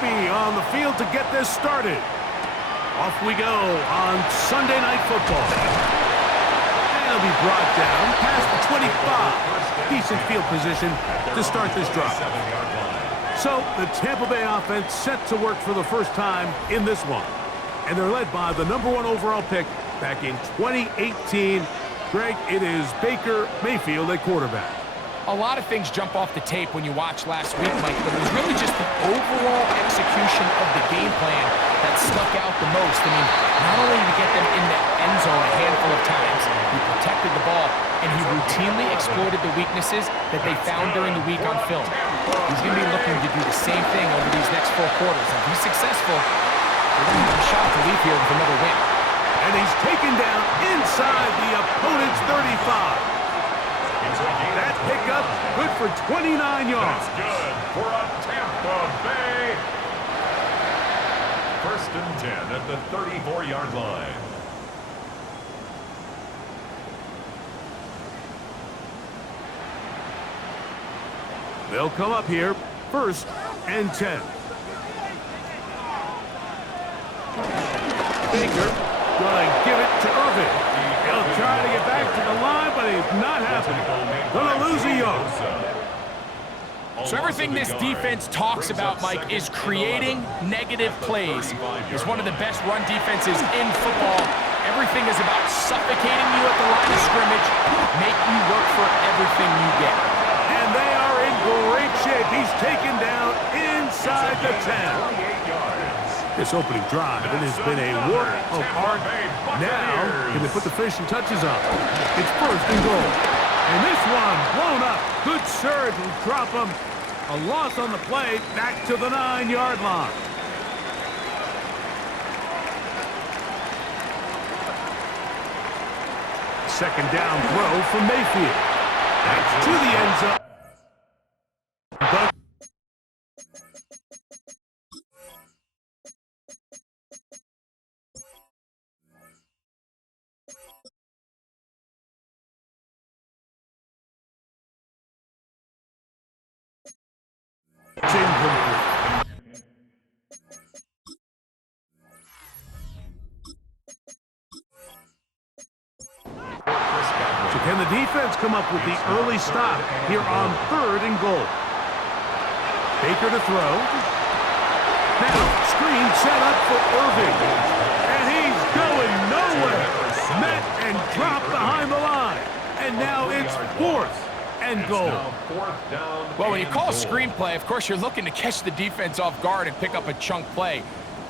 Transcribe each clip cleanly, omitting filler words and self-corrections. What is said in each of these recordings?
Murphy on the field to get this started. Off we go on Sunday Night Football. And it'll be brought down past the 25. Decent field position to start this drive. So the Tampa Bay offense set to work for the first time in this one. And they're led by the #1 overall pick back in 2018. Greg, it is Baker Mayfield at quarterback. A lot of things jump off the tape when you watch last week, Mike, but it was really just the overall execution of the game plan that stuck out the most. I mean, not only did he get them in the end zone a handful of times, he protected the ball, and he routinely exploited the weaknesses that they found during the week on film. He's going to be looking to do the same thing over these next 4 quarters. If he's successful, they're going to have a shot to leave here with another win. And he's taken down inside the opponent's 35. That pickup, good for 29 yards. That's good for a Tampa Bay. 1st and 10 at the 34-yard line. They'll come up here, 1st and 10. Baker going to give it to Irvin. He'll try to get back to the line, but it's not happening. Going to lose a yard. So everything this defense talks about, Mike, is creating negative plays. It's one of the best run defenses in football. Everything is about suffocating you at the line of scrimmage, make you work for everything you get. And they are in great shape. He's taken down inside the 10. This opening drive, it has been a work of art. Now, can they put the finishing touches on? It's 1st and goal. And this one blown up. Good surge will drop him. A loss on the play, back to the 9-yard line. Second down throw from Mayfield. That's to the end zone. But it's incomplete. So can the defense come up with the early stop here on 3rd and goal? Baker to throw. Now, screen set up for Irving. And he's going nowhere. Met and dropped behind the line. And now it's 4th and goal. Well, when you call a screenplay, of course, you're looking to catch the defense off guard and pick up a chunk play.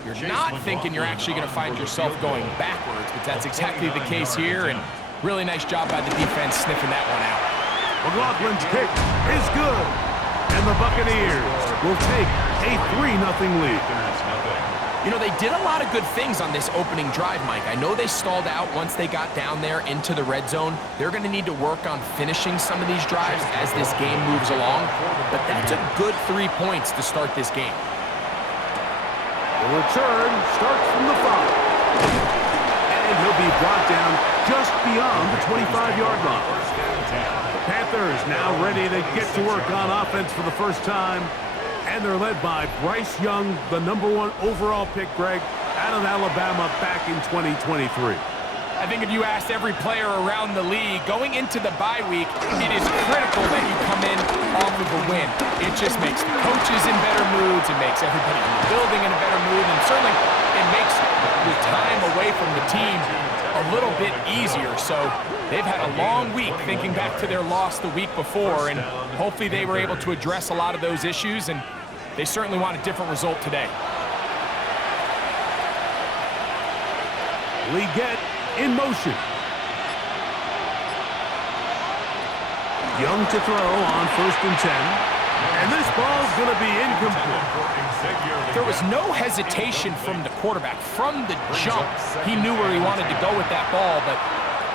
You're not thinking you're actually going to find yourself going backwards, but that's exactly the case here, and really nice job by the defense sniffing that one out. McLaughlin's kick is good, and the Buccaneers will take a 3-0 lead. You know, they did a lot of good things on this opening drive, Mike. I know they stalled out once they got down there into the red zone. They're going to need to work on finishing some of these drives as this game moves along, but that's a good 3 points to start this game. The return starts from the 5. And he'll be brought down just beyond the 25-yard line. The Panthers now ready to get to work on offense for the first time. And they're led by Bryce Young, the #1 overall pick, Greg, out of Alabama back in 2023. I think if you asked every player around the league, going into the bye week, it is critical that you come in off of a win. It just makes the coaches in better moods. It makes everybody in the building in a better mood. And certainly it makes the time away from the team a little bit easier. So they've had a long week thinking back to their loss the week before. And hopefully they were able to address a lot of those issues. And they certainly want a different result today. Leggett in motion. Young to throw on 1st and 10. And this ball's going to be incomplete. There was no hesitation from the quarterback. From the jump, he knew where he wanted to go with that ball, but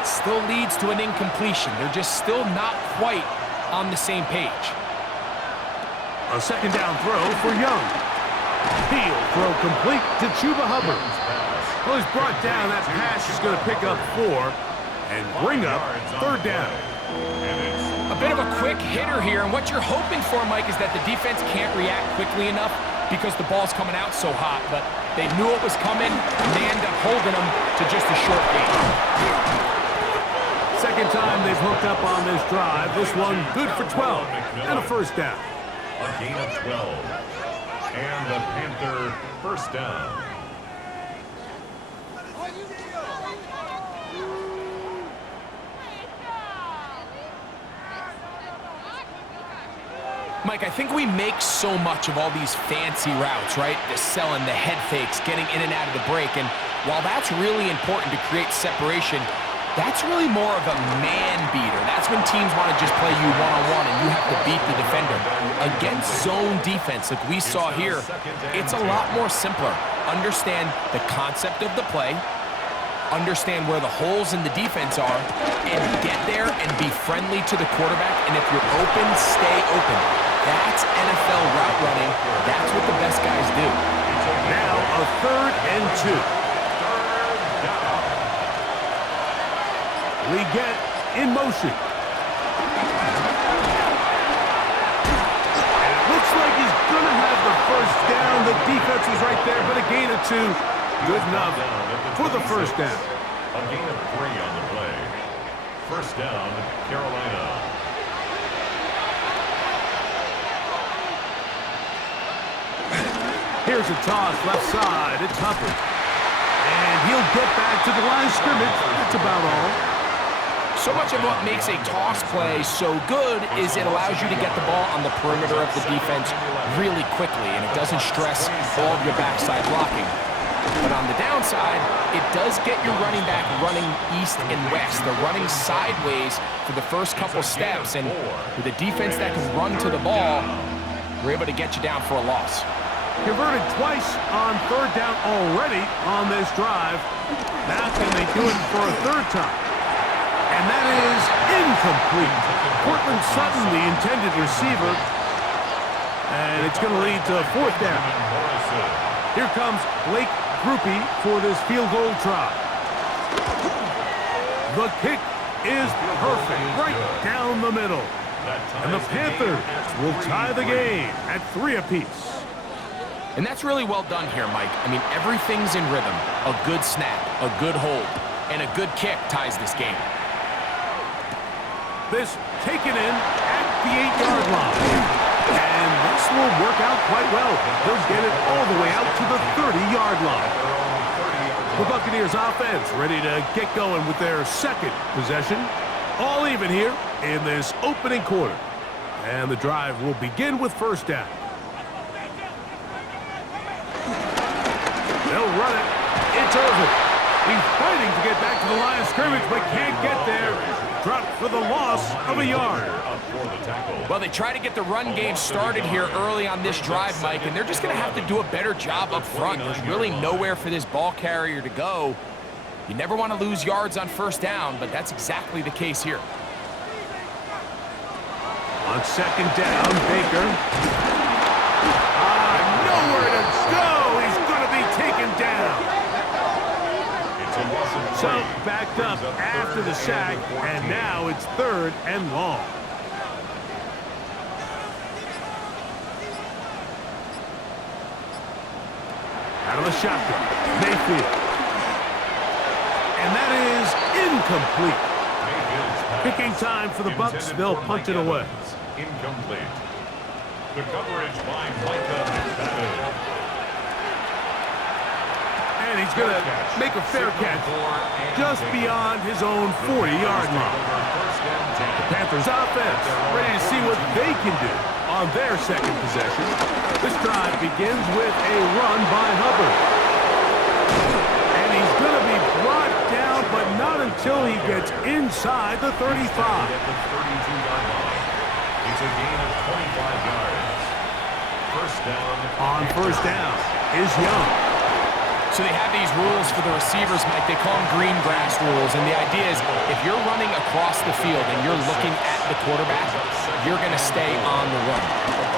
still leads to an incompletion. They're just still not quite on the same page. A second down throw for Young. He'll throw complete to Chuba Hubbard. Well, he's brought down. That pass is going to pick up 4 and bring up 3rd down. A bit of a quick hitter here, and what you're hoping for, Mike, is that the defense can't react quickly enough because the ball's coming out so hot, but they knew it was coming, and they end up holding them to just a short game. Second time they've hooked up on this drive. This one good for 12 and a first down. A gain of 12. And the Panther first down. Mike, I think we make so much of all these fancy routes, right? The selling, the head fakes, getting in and out of the break. And while that's really important to create separation, that's really more of a man beater. That's when teams want to just play you one-on-one and you have to beat the defender. Against zone defense like we saw here, it's a lot more simpler. Understand the concept of the play, understand where the holes in the defense are, and get there and be friendly to the quarterback. And if you're open, stay open. That's NFL route running. That's what the best guys do. Now a 3rd and 2. Leggett in motion. And it looks like he's going to have the first down. The defense was right there, but a gain of 2. Good enough for the first down. A gain of 3 on the play. First down, Carolina. Here's a toss left side. It's Hubbard. And he'll get back to the line of scrimmage. That's about all. So much of what makes a toss play so good is it allows you to get the ball on the perimeter of the defense really quickly, and it doesn't stress all of your backside blocking. But on the downside, it does get your running back running east and west. They're running sideways for the first couple steps, and with a defense that can run to the ball, we're able to get you down for a loss. Converted twice on 3rd down already on this drive. Now can they do it for a 3rd time? And that is incomplete. Cortland Sutton, the intended receiver. And it's going to lead to a 4th down. Here comes Blake Grupe for this field goal try. The kick is perfect, right down the middle. And the Panthers will tie the game at 3 apiece. And that's really well done here, Mike. I mean, everything's in rhythm. A good snap, a good hold, and a good kick ties this game. This taken in at the 8-yard line. And this will work out quite well. They'll get it all the way out to the 30-yard line. The Buccaneers offense ready to get going with their 2nd possession. All even here in this opening quarter. And the drive will begin with first down. They'll run it. It's Irvin. He's fighting to get back to the line of scrimmage, but can't get there. Dropped for the loss of a yard. Well, they try to get the run game started here early on this drive, Mike, and they're just going to have to do a better job up front. There's really nowhere for this ball carrier to go. You never want to lose yards on first down, but that's exactly the case here. On 2nd down, Baker. Nowhere to go. He's going to be taken down. So backed up after the sack, and now it's 3rd and long. Out of the shotgun, Mayfield. And that is incomplete. Picking time for the Bucs. They'll punt it away. Incomplete. The coverage by Micah McFadden. And he's going to make a fair catch just beyond his own 40-yard line. The Panthers offense ready to see what they can do on their 2nd possession. This drive begins with a run by Hubbard. And he's going to be brought down, but not until he gets inside the 35. It's a gain of 25 yards. First down. On first down is Young. So they have these rules for the receivers, Mike. They call them green grass rules. And the idea is if you're running across the field and you're looking at the quarterback, you're going to stay on the run.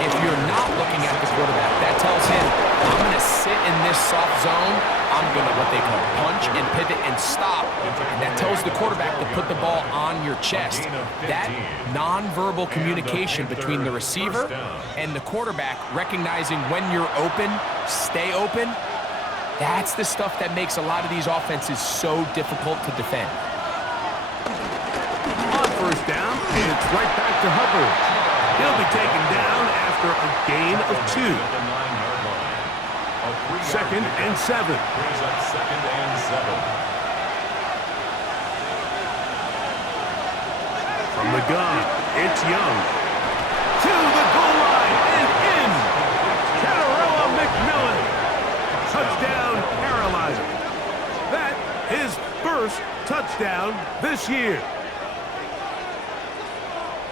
If you're not looking at the quarterback, that tells him, I'm going to sit in this soft zone. I'm going to what they call punch and pivot and stop. And that tells the quarterback to put the ball on your chest. That nonverbal communication between the receiver and the quarterback, recognizing when you're open, stay open, that's the stuff that makes a lot of these offenses so difficult to defend. On first down, it's right back to Hubbard. He'll be taken down after a gain of 2. 2nd and 7. Brings up 2nd and 7. From the gun, it's Young. To the goal line and in. Catarella McMillan. Touchdown, Carolina. That is first touchdown this year.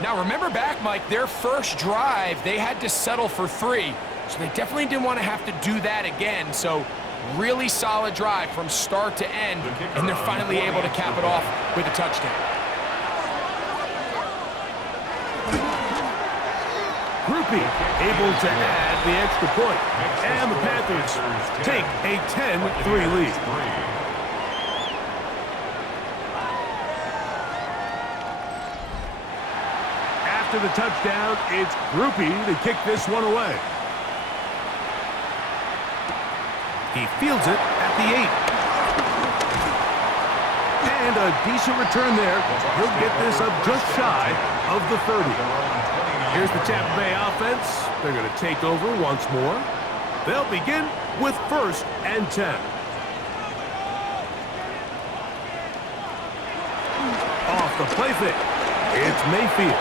Now remember back, Mike, their first drive, they had to settle for 3. So they definitely didn't want to have to do that again. So really solid drive from start to end, and they're finally able to cap it off with a touchdown. Groupie able to add the extra point. And the Panthers take a 10-3 lead. After the touchdown, it's Groupie to kick this one away. He fields it at the 8. And a decent return there. He'll get this up just shy of the 30. Here's the Tampa Bay offense. They're going to take over once more. They'll begin with 1st and 10. Off the play fake. It's Mayfield.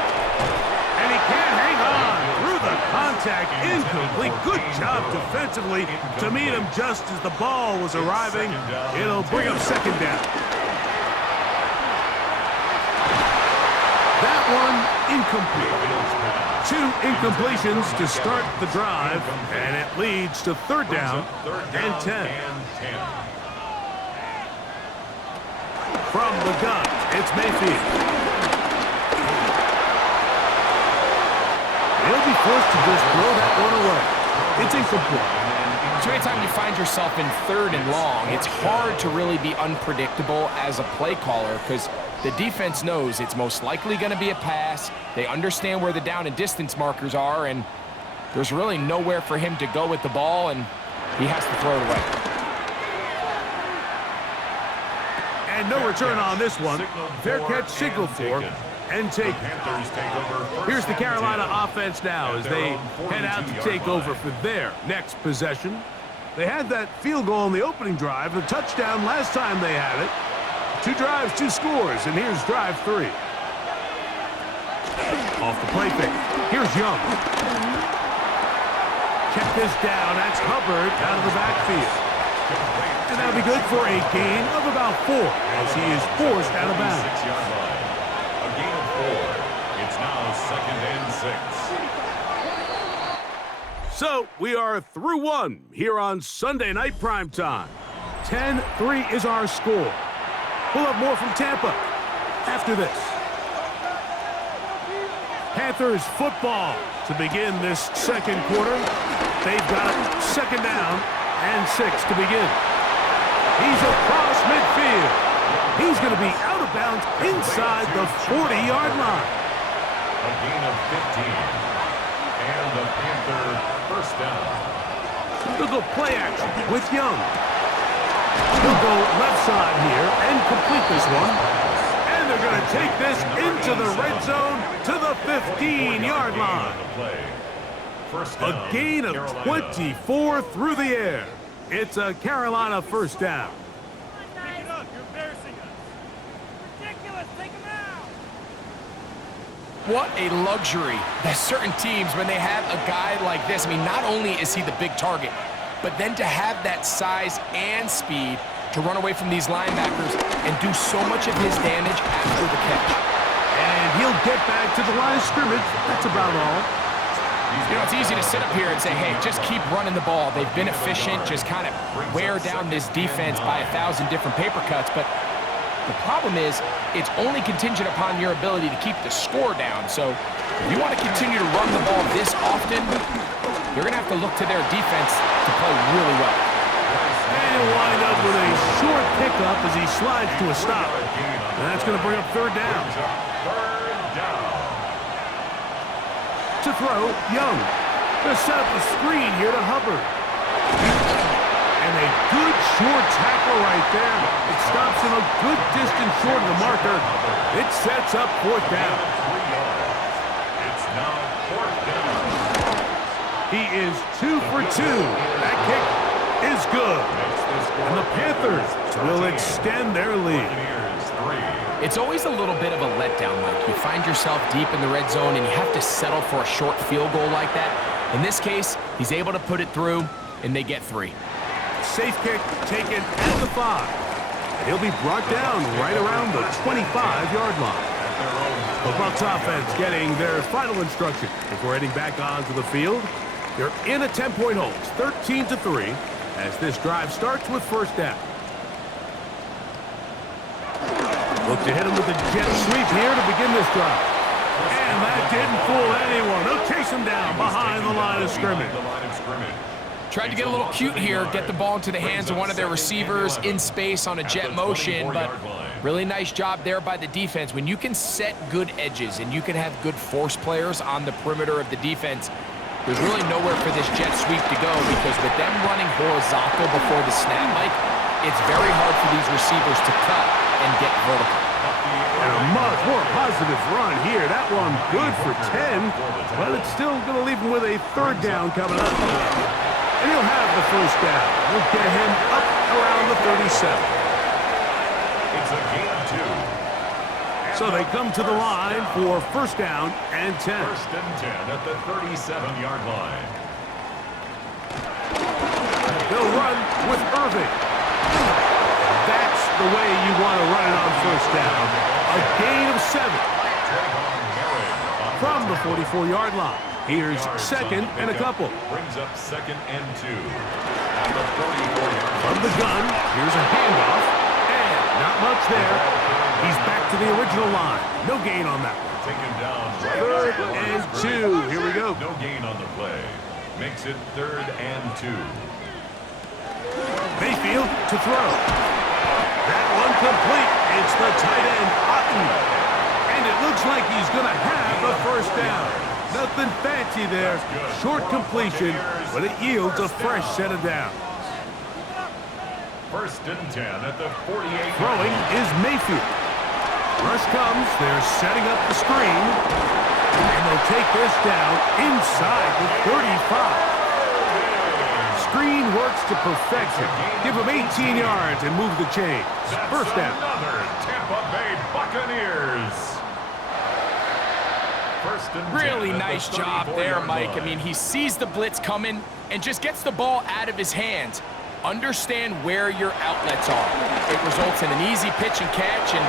And he can't hang on through the contact. Incomplete. Good job defensively to meet him just as the ball was arriving. It'll bring up 2nd down. That one incomplete. 2 incompletions to start the drive, and it leads to 3rd down and 10. From the gun, it's Mayfield. He'll be forced to just throw that one away. It's incomplete. So anytime you find yourself in 3rd and long, it's hard to really be unpredictable as a play caller because the defense knows it's most likely going to be a pass. They understand where the down and distance markers are, and there's really nowhere for him to go with the ball, and he has to throw it away. And no return on this one. Fair catch signaled for and taken. Here's the Carolina offense now as they head out to take over for their next possession. They had that field goal in the opening drive, the touchdown last time they had it. 2 drives, 2 scores, and here's drive 3. Off the play fake. Here's Young. Check this down. That's Hubbard out of the backfield. And that'll be good for a gain of about 4 as he is forced out of bounds. 6-yard line. A gain of 4. It's now 2nd and 6. So we are through 1 here on Sunday Night Primetime. 10-3 is our score. We'll have more from Tampa after this. Panthers football to begin this 2nd quarter. They've got it 2nd down and 6 to begin. He's across midfield. He's going to be out of bounds inside the 40-yard line. A gain of 15. And the Panther 1st down. They'll go play action with Young. He'll go left side here and complete this one. And they're going to take this into the red zone to the 15-yard line. A gain of 24 through the air. It's a Carolina 1st down. Pick it up. You're embarrassing us. Ridiculous. Take him out. What a luxury that certain teams, when they have a guy like this, I mean, not only is he the big target, but then to have that size and speed to run away from these linebackers and do so much of his damage after the catch. And he'll get back to the line of scrimmage. That's about all. You know, it's easy to sit up here and say, hey, just keep running the ball. They've been efficient, just kind of wear down this defense by 1,000 different paper cuts. But the problem is it's only contingent upon your ability to keep the score down. So if you want to continue to run the ball this often, you're going to have to look to their defense to play really well. And will wind up with a short pickup as he slides to a stop. And that's going to bring up third down. To throw, Young. Going to set up the screen here to Hubbard. And a good short tackle right there. It stops him a good distance short of the marker. It sets up fourth down. It's now fourth down. He is 2 for 2. That kick is good. And the Panthers will extend their lead. It's always a little bit of a letdown, Mike. You find yourself deep in the red zone and you have to settle for a short field goal like that. In this case, he's able to put it through, and they get 3. Safe kick taken at the 5. And he'll be brought down right around the 25-yard line. The Bucs offense getting their final instruction before heading back onto the field. They're in a 10-point hole. It's 13-3 as this drive starts with first down. Look to hit him with a jet sweep here to begin this drive. And that didn't fool anyone. They'll chase him down behind the line of scrimmage. Tried to get a little cute here, get the ball into the hands of one of their receivers in space on a jet motion, but really nice job there by the defense. When you can set good edges and you can have good force players on the perimeter of the defense, there's really nowhere for this jet sweep to go, because with them running horizontal before the snap, Mike, it's very hard for these receivers to cut and get vertical. And a much more positive run here. That one good for 10, but it's still going to leave him with a third down coming up. And he'll have the first down. We'll get him up around the 37. It's a gain of 2. So they come to the line for first down and 10. First and 10 at the 37-yard line. They'll run with Irving. That's the way you want to run it on first down. A gain of 7 from the 44-yard line. Here's second and a couple. Brings up second and 2. At the 44-yard From the gun, here's a handoff. And not much there. He's back to the original line. No gain on that one. taken down. Third and 2. Here we go. No gain on the play. Makes it third and 2. Mayfield to throw. That one complete. It's the tight end, Otten. And it looks like he's going to have a first down. Nothing fancy there. Short completion, but it yields a fresh set of downs. First and 10 at the 48. Throwing is Mayfield. Rush comes. They're setting up the screen. And they'll take this down inside the 35. Screen works to perfection. Give them 18 yards and move the chains. First down. Another Tampa Bay Buccaneers. First and 10 Really at the nice job there, 34-yard Mike. line. I mean, he sees the blitz coming and just gets the ball out of his hands. Understand where your outlets are. It results in an easy pitch and catch and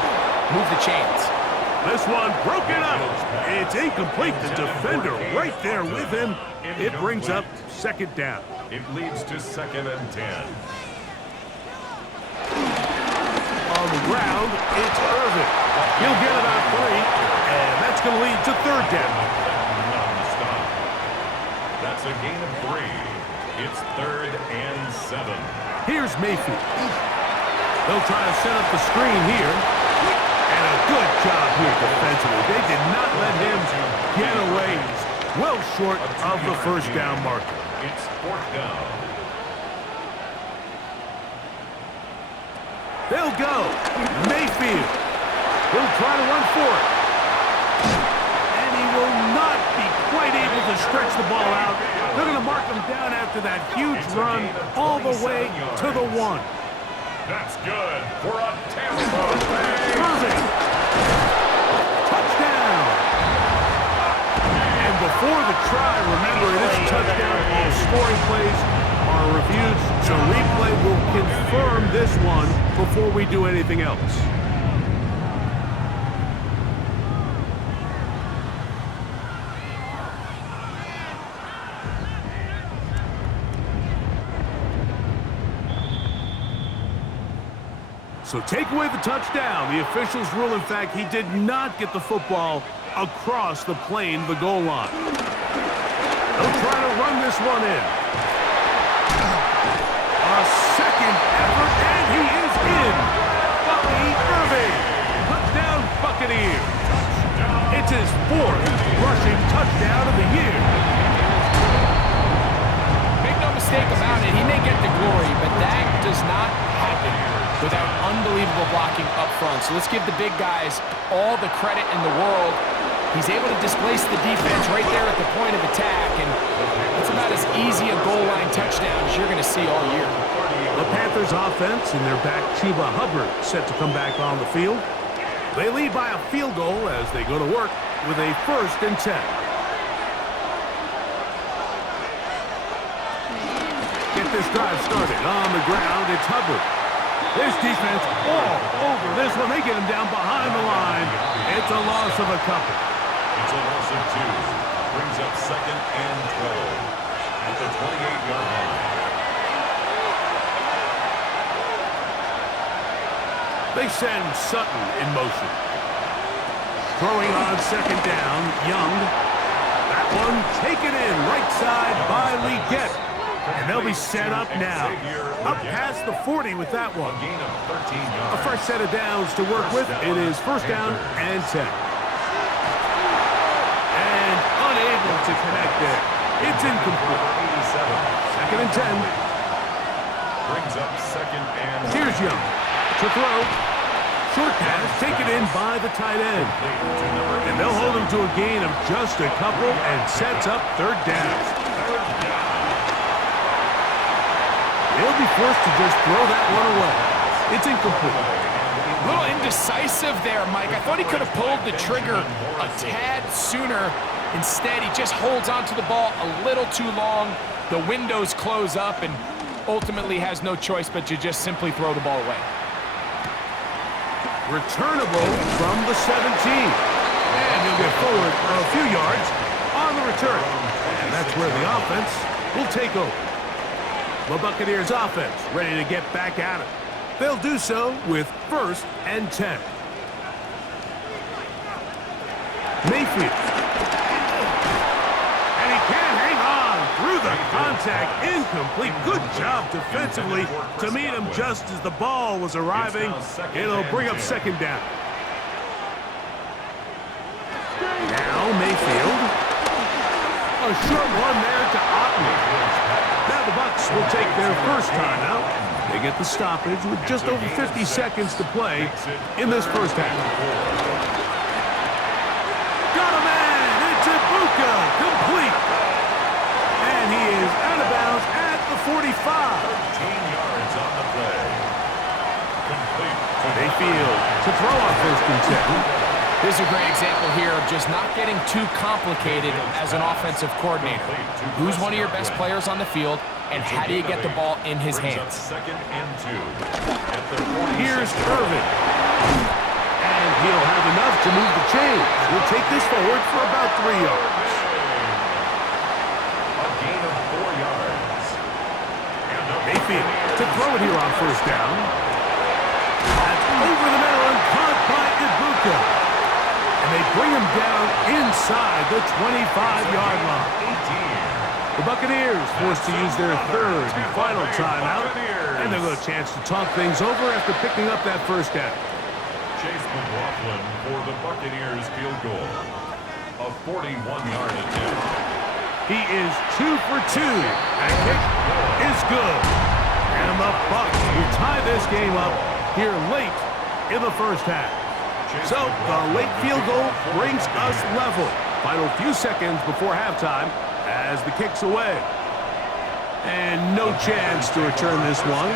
move the chains. This one broken up. It's incomplete. The defender right there with him. It brings up second down. It leads to second and 10. On the ground, it's Irvin. He'll get about 3, and that's going to lead to third down. Non-stop. That's a gain of 3. It's third and 7. Here's Mayfield. They'll try to set up the screen here. And a good job here defensively. They did not let him get away. He's well short of the first down marker. It's fourth down. They'll go. Mayfield. He'll try to run for it. And he will not be quite able to stretch the ball out. They're going to mark him down after that huge run all the way to the 1. That's good for a Tampa Bay. Irving. Touchdown. And before the try, remember it is a touchdown. All scoring plays are reviewed, so replay will confirm this one before we do anything else. So take away the touchdown. The officials rule, in fact, he did not get the football across the plane, the goal line. They'll try to run this one in. A second glory, but that does not happen without unbelievable blocking up front. So let's give the big guys all the credit in the world. He's able to displace the defense right there at the point of attack, and that's about as easy a goal line touchdown as you're going to see all year. The Panthers offense and their back Chuba Hubbard set to come back on the field. They lead by a field goal as they go to work with a 1st and 10. Get this drive started on the ground. It's Hubbard. This defense all over this one. They get him down behind the line. It's a loss of a couple. It's a loss of 2. Brings up 2nd and 12 at the 28-yard line. They send Sutton in motion. Throwing on 2nd down, Young. That one taken in right side by Leggett. And they'll be set up now. Up past the 40 with that one. Gain of 13 yards. A fresh set of downs to work with. It is 1st down and 10. And unable to connect there. It's incomplete. 2nd and 10. Brings up 2nd and... Here's Young to throw. Short pass taken in by the tight end. And they'll hold him to a gain of just a couple and sets up 3rd down. He'll be forced to just throw that one away. It's incomplete. A little indecisive there, Mike. I thought he could have pulled the trigger a tad sooner. Instead, he just holds onto the ball a little too long. The windows close up and ultimately has no choice but to just simply throw the ball away. Returnable from the 17. And he'll get forward a few yards on the return. And that's where the offense will take over. The Buccaneers offense ready to get back at it. They'll do so with 1st and 10. Mayfield. And he can't hang on through the contact. Incomplete. Good job defensively to meet him just as the ball was arriving. It'll bring up 2nd down. Now Mayfield. A short one there to Otten. Now the Bucs will take their 1st timeout. They get the stoppage with just over 50 seconds to play in this 1st half. Got a man! It's Ibuka! Complete! And he is out of bounds at the 45. 13 yards on the play. Complete. Mayfield to throw on 1st and 10. This is a great example here of just not getting too complicated as an offensive coordinator. Who's one of your best players on the field, and how do you get the ball in his hands? 2nd and 2. Here's Irvin. And he'll have enough to move the chains. He'll take this forward for about 3 yards. A gain of 4 yards. Mayfield to throw it here on 1st down. That's over the middle and caught by Ibuka. And they bring him down inside the 25-yard line. The Buccaneers forced to use their 3rd and final timeout. And they'll get a chance to talk things over after picking up that 1st down. Chase McLaughlin for the Buccaneers field goal. A 41-yard attempt. He is 2 for 2. That kick is good. And the Bucs will tie this game up here late in the 1st half. So the late field goal brings us level. Final few seconds before halftime as the kick's away. And no chance to return this one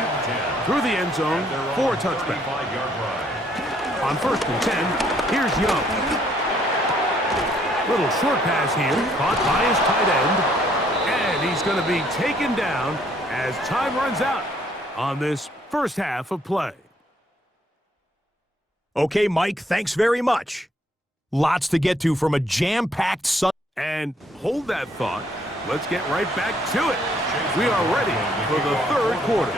through the end zone for a touchback. On 1st and 10, here's Young. Little short pass here, caught by his tight end. And he's going to be taken down as time runs out on this 1st half of play. Okay, Mike, thanks very much. Lots to get to from a jam-packed Sunday. And hold that thought. Let's get right back to it. We are ready for the 3rd quarter.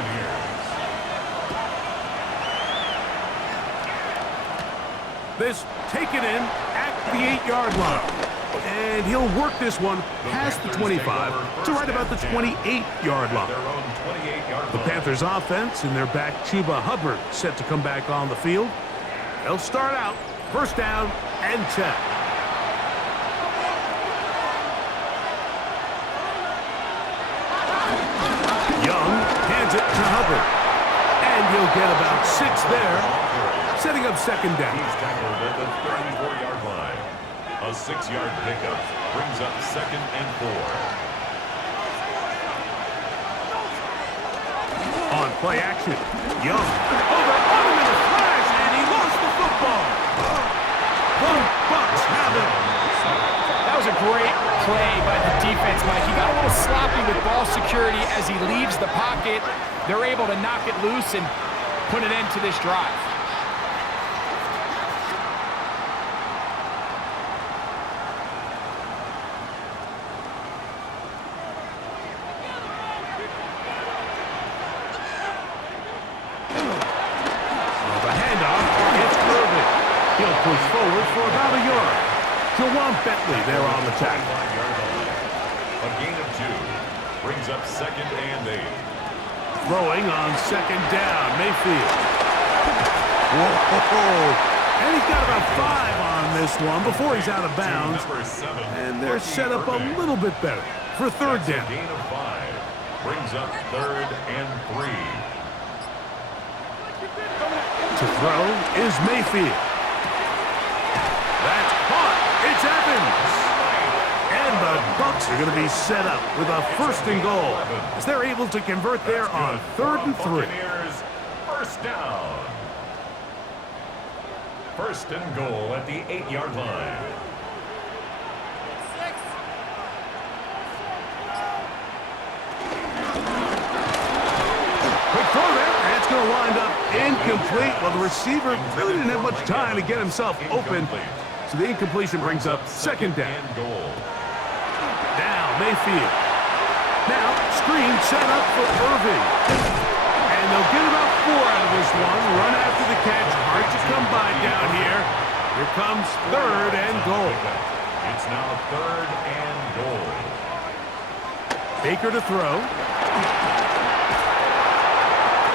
This taken in at the 8-yard line. And he'll work this one past the 25 to right about the 28-yard line. The Panthers offense and their back Chuba Hubbard set to come back on the field. They'll start out 1st down and 10. Young hands it get about 6 there, setting up second down. He's tackled at the 34-yard line. A 6-yard pickup brings up 2nd and 4. On play action, Young over on him in a flash, and he lost the football. The Bucs have it. That was a great play by the defense, Mike. He got a little sloppy with ball security as he leaves the pocket. They're able to knock it loose and put an end to this drive. He'll push forward for about a yard. Jawan Bentley there on the tackle. A gain of 2 brings up 2nd and 8. Throwing on second down, Mayfield. Whoa! And he's got about 5 on this one before he's out of bounds. And they're set up a little bit better for third down. A gain of 5 brings up 3rd and 3. To throw is Mayfield. That's caught. It's Evans. And the Bucs are going to be set up with a 1st and goal as they're able to convert there on 3rd and 3. First down. 1st and goal at the 8-yard line. Quick throw there. That's going to wind up incomplete. Well, the receiver really didn't have much time to get himself open. So the incompletion brings up 2nd down. Now Mayfield. Now screen set up for Irving. And they'll get about 4 out of this one. Run after the catch. Hard to come by down here. Here comes 3rd and goal. It's now 3rd and goal. Baker to throw.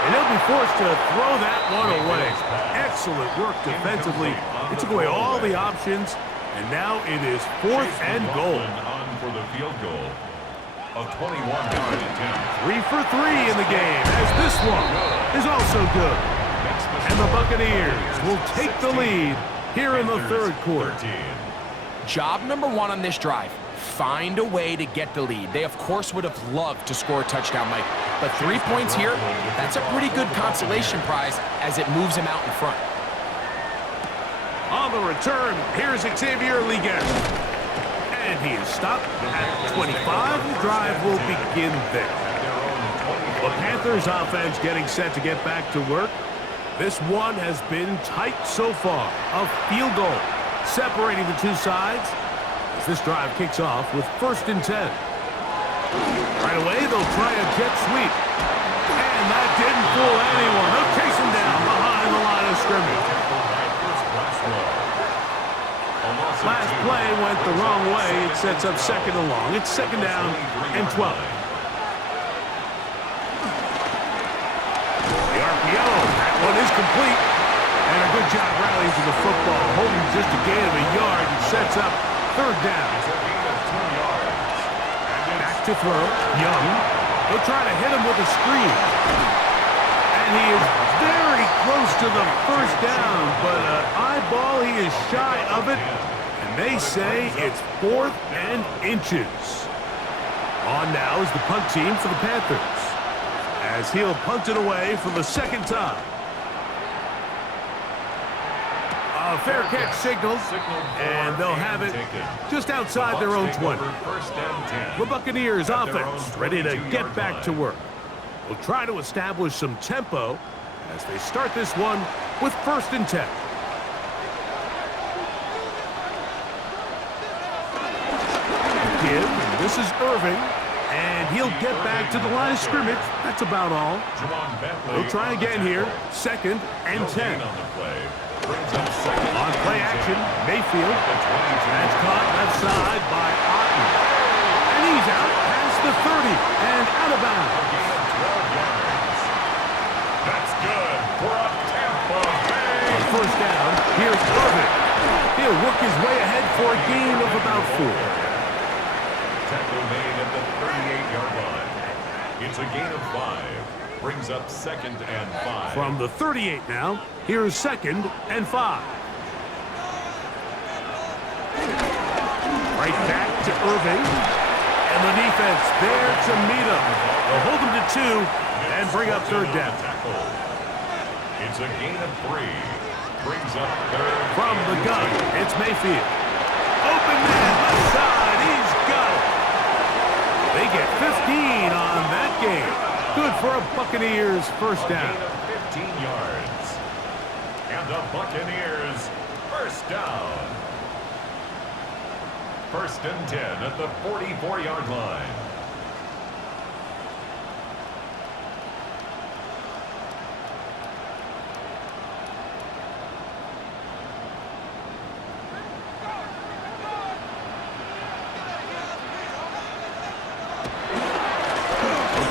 And he'll be forced to throw that one away. Excellent work defensively. It took away all the options, and now it is 4th and goal. On for the field goal. A 21-yard attempt. 3 for 3 in the game, as this one is also good. And the Buccaneers will take the lead here in the 3rd quarter. Job number 1 on this drive, find a way to get the lead. They, of course, would have loved to score a touchdown, Mike. But 3 points here, that's a pretty good consolation prize as it moves him out in front. On the return, here's Xavier Liga. And he is stopped at 25. The drive will begin there. The Panthers offense getting set to get back to work. This one has been tight so far. A field goal separating the two sides as this drive kicks off with 1st and 10. Right away, they'll try a jet sweep. And that didn't fool anyone. They'll chase him down behind the line of scrimmage. Last play went the wrong way. It sets up 2nd and long. It's 2nd down and 12. The RPO. That one is complete. And a good job rallying to the football. Holding just a gain of a yard and sets up 3rd down. Back to throw. Young. They'll try to hit him with a screen. And he is very close to the 1st down. But an eyeball, he is shy of it. They say it's 4th and inches. On now is the punt team for the Panthers, as he'll punt it away for the 2nd time. A fair catch signaled, and they'll have it just outside their own 20. The Buccaneers offense ready to get back to work. Will try to establish some tempo as they start this one with 1st and 10. This is Irving, and he'll get back to the line of scrimmage. That's about all. They'll try again here. 2nd and 10. On play action, Mayfield. That's caught left side by Otten. And he's out past the 30 and out of bounds. That's good for a Tampa Bay. On 1st down, here's Irving. He'll work his way ahead for a gain of about 4. Tackle made at the 38-yard line. It's a gain of 5. brings up 2nd and 5. From the 38 now, here's 2nd and 5. Right back to Irving. And the defense there to meet him. They'll hold him to 2 and bring up 3rd down. It's a gain of 3. Brings up 3rd. From the gun, it's Mayfield. Open man, left side, he's got it. They get 15 on that game. Good for a Buccaneers first down. A gain of 15 yards. And the Buccaneers first down. 1st and 10 at the 44-yard line.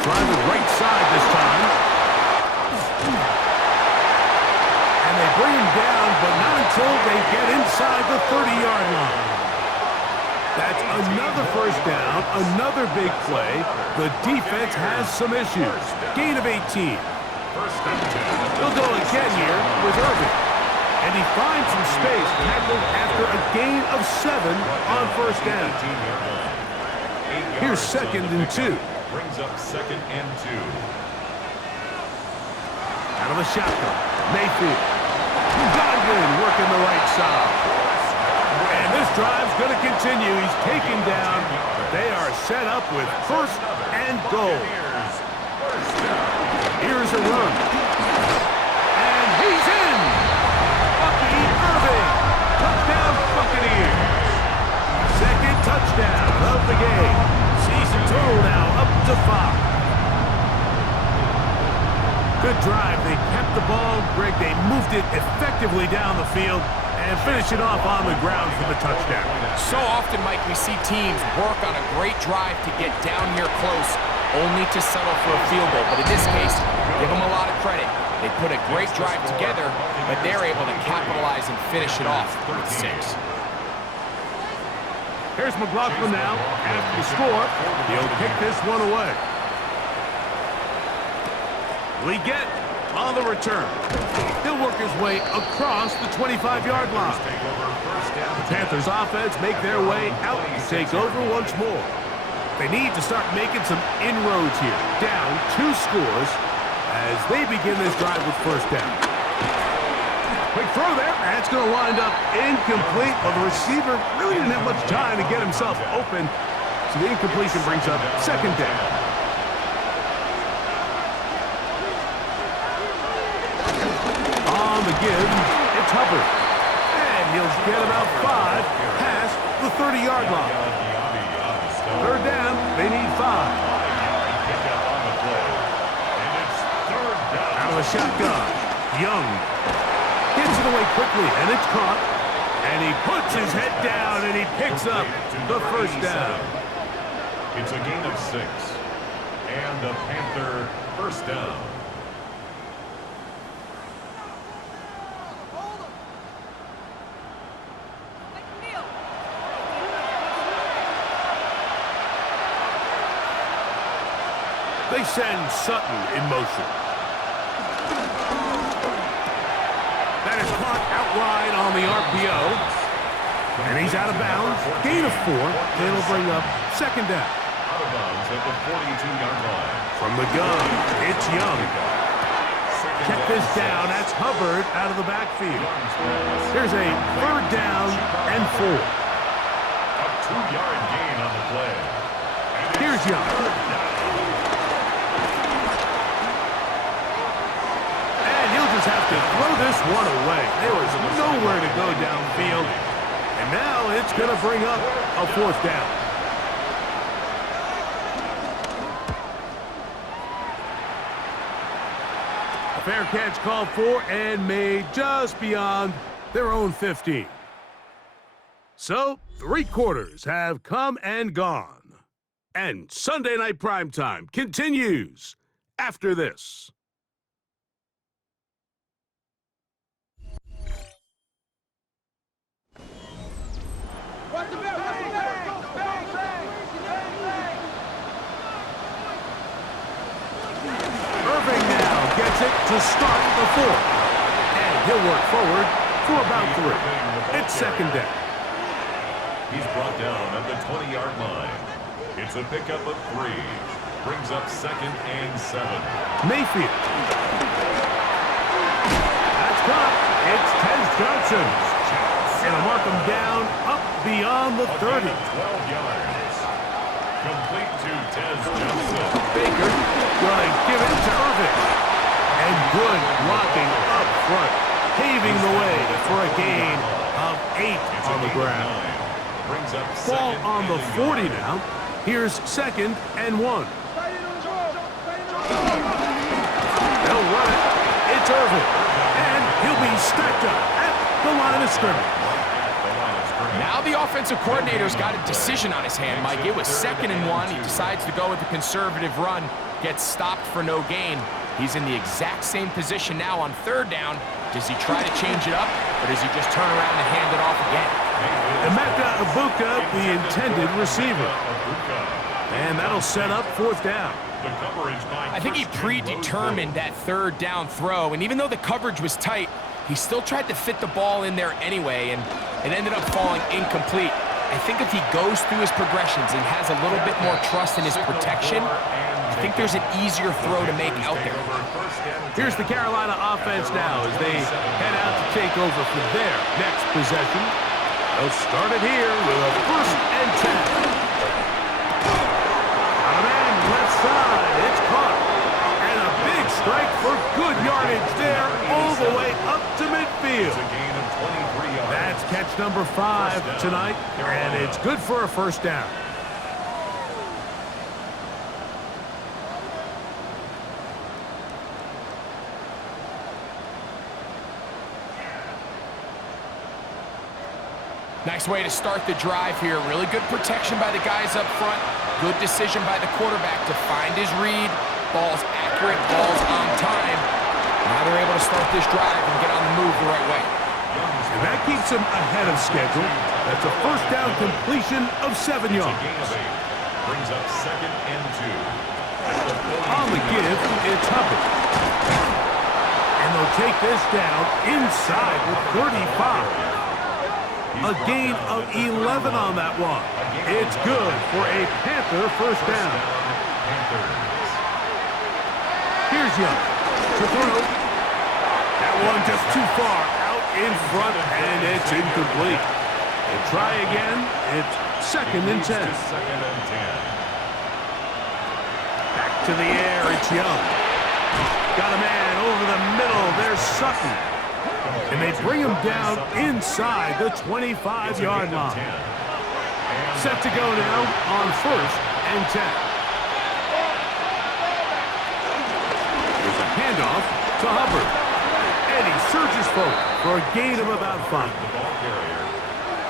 Driving right side this time. And they bring him down, but not until they get inside the 30-yard line. That's another first down, another big play. The defense has some issues. Gain of 18. 1st and 10. He'll go again here with Irving. And he finds some space tackled after a gain of 7 on first down. Here's 2nd and 2. Brings up 2nd and 2. Out of the shotgun, Mayfield. Godwin working the right side. And this drive's going to continue. He's taken down, but they are set up with 1st and goal. Here's a run. And he's in! Bucky Irving. Touchdown Buccaneers. 2nd touchdown of the game. Season total now up to 5. Good drive. They kept the ball. Greg, they moved it effectively down the field and finish it off on the ground for the touchdown. So often, Mike, we see teams work on a great drive to get down here close, only to settle for a field goal. But in this case, give them a lot of credit. They put a great drive together, but they're able to capitalize and finish it off with 6. Here's McLaughlin now. After the score, he'll kick this one away. Leggett on the return. He'll work his way across the 25-yard line. The Panthers offense make their way out to take over once more. They need to start making some inroads here. Down 2 scores as they begin this drive with first down. Quick throw there. That's going to wind up incomplete. Well, the receiver really didn't have much time to get himself open. So the incompletion brings up 2nd down. On the give, it's Hubbard. And he'll get about 5 past the 30-yard line. 3rd down, they need 5. Out of the shotgun, Young gets it away quickly, and it's caught. And he puts his head down, and he picks up the first down. It's a gain of 6. And a Panther first down. They send Sutton in motion. That is caught out wide on the RPO. And he's out of bounds. Gain of 4. It'll bring up 2nd down. Out of bounds at the 42-yard line. From the gun, it's Young. Check this down. That's Hubbard out of the backfield. Here's a 3rd down and 4. A 2-yard gain on the play. Here's Young. Have to throw this one away. There was nowhere to go downfield. And now it's going to bring up a 4th down. A fair catch called for and made just beyond their own 15. So, 3 quarters have come and gone. And Sunday Night Primetime continues after this. Irving needs it to start the fourth. And he'll work forward for about 3. It's second down. He's brought down at the 20-yard line. It's a pickup of 3. Brings up second and 7. Mayfield. That's caught. It's Tez Johnson. Gonna mark him down up beyond the 30. 12 yards. Complete to Tez Johnson. Baker gonna give it to Irving. And good blocking up front, paving the way for a gain of 8 on the ground. Brings up Ball second on the and 40 yard. now. Here's second and 1. They'll run it. It's Irving. And he'll be stacked up at the line of scrimmage. Now the offensive coordinator's got a decision on his hand, Mike. It was second and 1. He decides to go with the conservative run, gets stopped for no gain. He's in the exact same position now on third down. Does he try to change it up, or does he just turn around and hand it off again? Emeka Ibuka, the intended receiver. And that'll set up fourth down. I think he predetermined that third down throw, and even though the coverage was tight, he still tried to fit the ball in there anyway, and it ended up falling incomplete. I think if he goes through his progressions and has a little bit more trust in his protection, I think there's an easier throw to make out there. Here's the Carolina offense now as they head out to take over for their next possession. They'll start it here with a 1st and 10. Got a man left side. It's caught. And a big strike for good yardage there all the way up to midfield. That's catch number 5 tonight, and it's good for a 1st down. Nice way to start the drive here. Really good protection by the guys up front. Good decision by the quarterback to find his read. Ball's accurate, ball's on time. Now they're able to start this drive and get on the move the right way. And that keeps him ahead of schedule. That's a 1st down completion of 7 yards. Brings up second and 2. On the give, it's Hubbard. And they'll take this down inside with 35. A gain of 11 on that one. It's good for a Panther 1st down. Here's Young to throw. That one just too far out in front, and it's incomplete. They try again. It's 2nd and 10. Back to the air. It's Young. Got a man over the middle. There's Sutton. And they bring him down inside the 25-yard line. Set to go now on 1st and 10. There's a handoff to Hubbard. And he surges forward for a gain of about 5.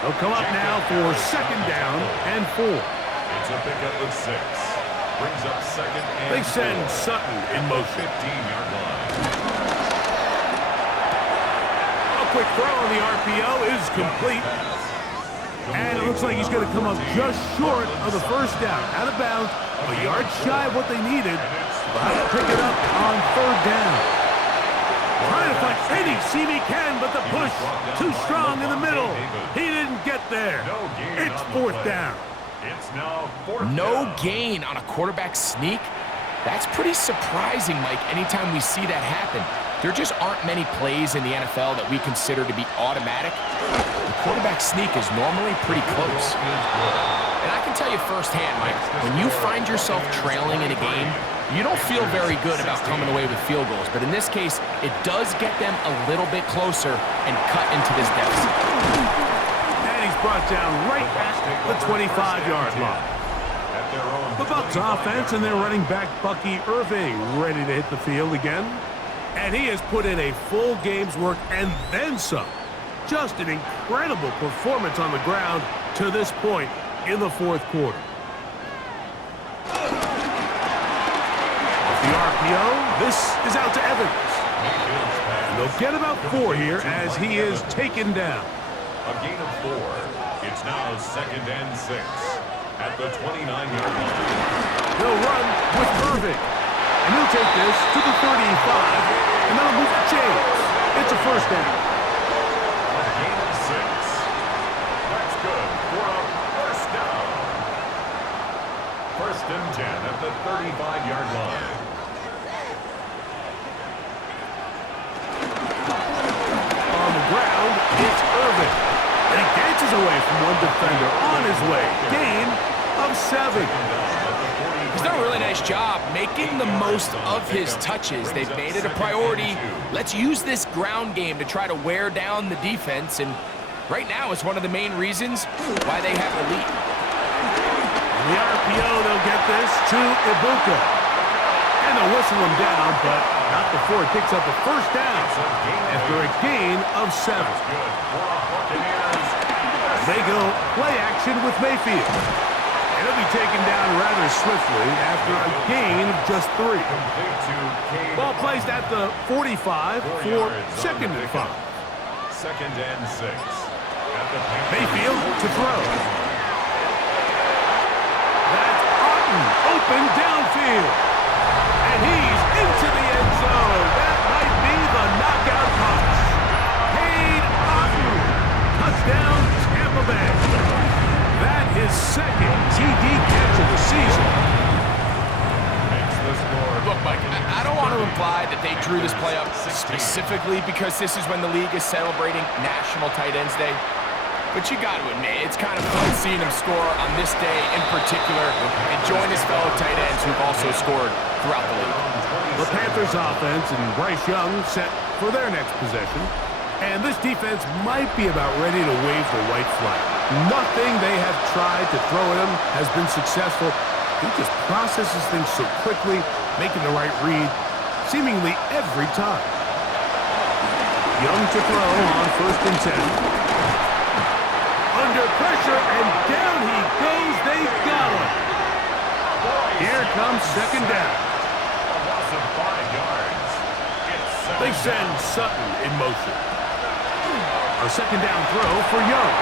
They'll come up now for 2nd down and 4. It's a pickup of 6. Brings up second and They send Sutton in motion. 15-yard line. Quick throw on the RPO is complete. And it looks like he's going to come up just short of the 1st down. Out of bounds, a yard shy of what they needed. But pick it up on 3rd down. Trying to find any seam he can, but the push too strong in the middle. He didn't get there. It's 4th down. It's now 4th No down. gain on a quarterback sneak. That's pretty surprising, Mike, anytime we see that happen. There just aren't many plays in the NFL that we consider to be automatic. The quarterback sneak is normally pretty close. And I can tell you firsthand, Mike, when you find yourself trailing in a game, you don't feel very good about coming away with field goals. But in this case, it does get them a little bit closer and cut into this deficit. And he's brought down right at the 25-yard line. The Bucs offense and their running back Bucky Irving ready to hit the field again. And he has put in a full game's work and then some. Just an incredible performance on the ground to this point in the 4th quarter. Off the RPO, this is out to Evans. And they'll get about 4 here as he is taken down. A gain of 4. It's now 2nd and 6 at the 29-yard line. They'll run with Irving. And he'll take this to the 35, and that'll move to James. It's a first down. A gain of 6. That's good for a first down. First and 10 at the 35-yard line. On the ground, it's Irvin. And he dances away from one defender on his way. Gain of 7. He's done a really nice job making the most of his touches. They've made it a priority. Let's use this ground game to try to wear down the defense, and right now it's one of the main reasons why they have the lead. The RPO, they'll get this to Ibuka. And they'll whistle him down, but not before he picks up a first down after a gain of 7. They go play action with Mayfield. And he'll be taken down rather swiftly after a gain of just 3. Ball placed at the 45 for second and 5. Second and 6. Mayfield to throw. That's Otten open downfield. And he's into the end zone. That might be the knockout punch. Cade Otten. Touchdown, Tampa Bay. That is second TD catch of the season. Look, Mike, I don't want to imply that they drew this play up specifically because this is when the league is celebrating National Tight Ends Day. But you got to admit, it's kind of fun seeing him score on this day in particular and join his fellow tight ends who've also scored throughout the league. The Panthers offense and Bryce Young set for their next possession. And this defense might be about ready to wave the white flag. Nothing they have tried to throw at him has been successful. He just processes things so quickly, making the right read seemingly every time. Young to throw on first and 10. Under pressure, and down he goes. They got him. Here comes second down. A loss of 5 yards. They send Sutton in motion. A second down throw for Young.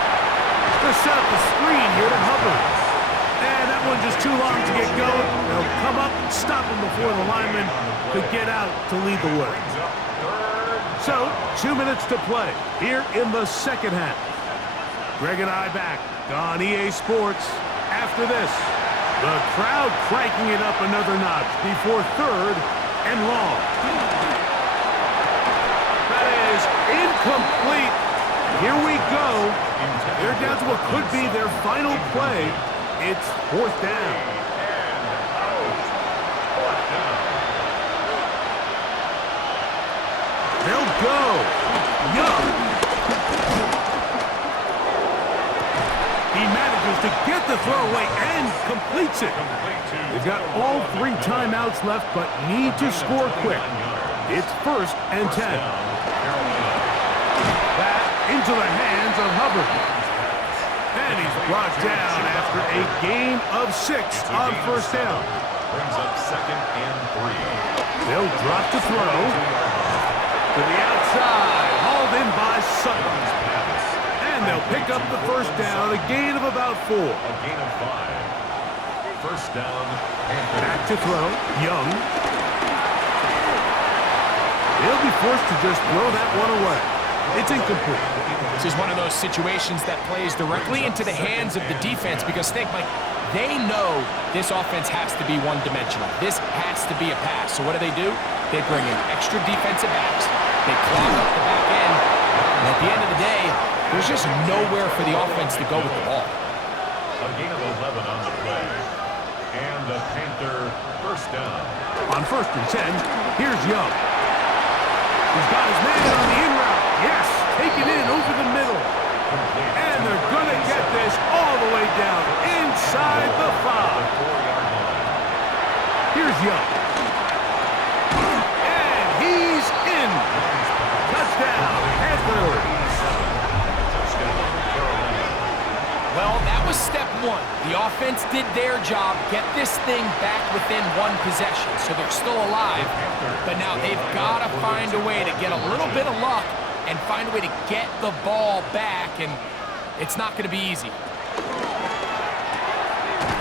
They'll set up the screen here to Hubbard. And that one just too long to get going. They'll come up and stop him before the lineman could get out to lead the way. So, 2 minutes to play here in the second half. Greg and I back on EA Sports after this. The crowd cranking it up another notch before third and long. That is incomplete. Here we go. They're down to what could be their final play. It's fourth down. They'll go. Young. He manages to get the throw away and completes it. They've got all 3 timeouts left, but need to score quick. It's first and 10. Back into the hands of Hubbard. And he's brought down after a gain of 6 on first down. Brings up second and 3. They'll drop to throw. To the outside. Hauled in by Sutton. And they'll pick up the first down. A gain of about 4. A gain of 5. First down. Back to throw. Young. He'll be forced to just throw that one away. It's incomplete. This is one of those situations that plays directly into the hands of the defense because think, like, they know this offense has to be one-dimensional. This has to be a pass. So what do? They bring in extra defensive backs. They clog up the back end. And at the end of the day, there's just nowhere for the offense to go with the ball. A gain of 11 on the play. And the Panther first down. On first and 10, here's Young. He's got his man on the in route. Yes, take it in over the middle. And they're going to get this all the way down inside the 5. Here's Young. And he's in. Touchdown, Panthers. Well, that was step 1. The offense did their job, get this thing back within 1 possession, so they're still alive. But now they've got to find a way to get a little bit of luck and find a way to get the ball back, and it's not going to be easy.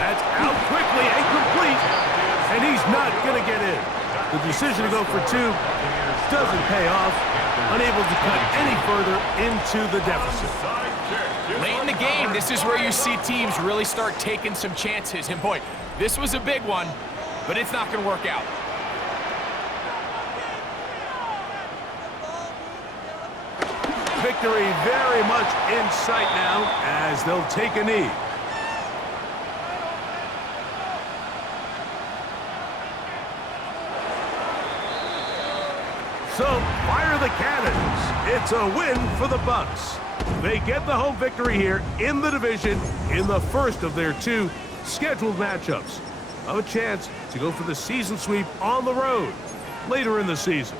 That's out quickly and complete, and he's not going to get in. The decision to go for two doesn't pay off. Unable to cut any further into the deficit. Late in the game, this is where you see teams really start taking some chances. And boy, this was a big one, but it's not going to work out. Victory very much in sight now as they'll take a knee. So, fire the cannons. It's a win for the Bucks. They get the home victory here in the division in the first of their two scheduled matchups. Have a chance to go for the season sweep on the road later in the season.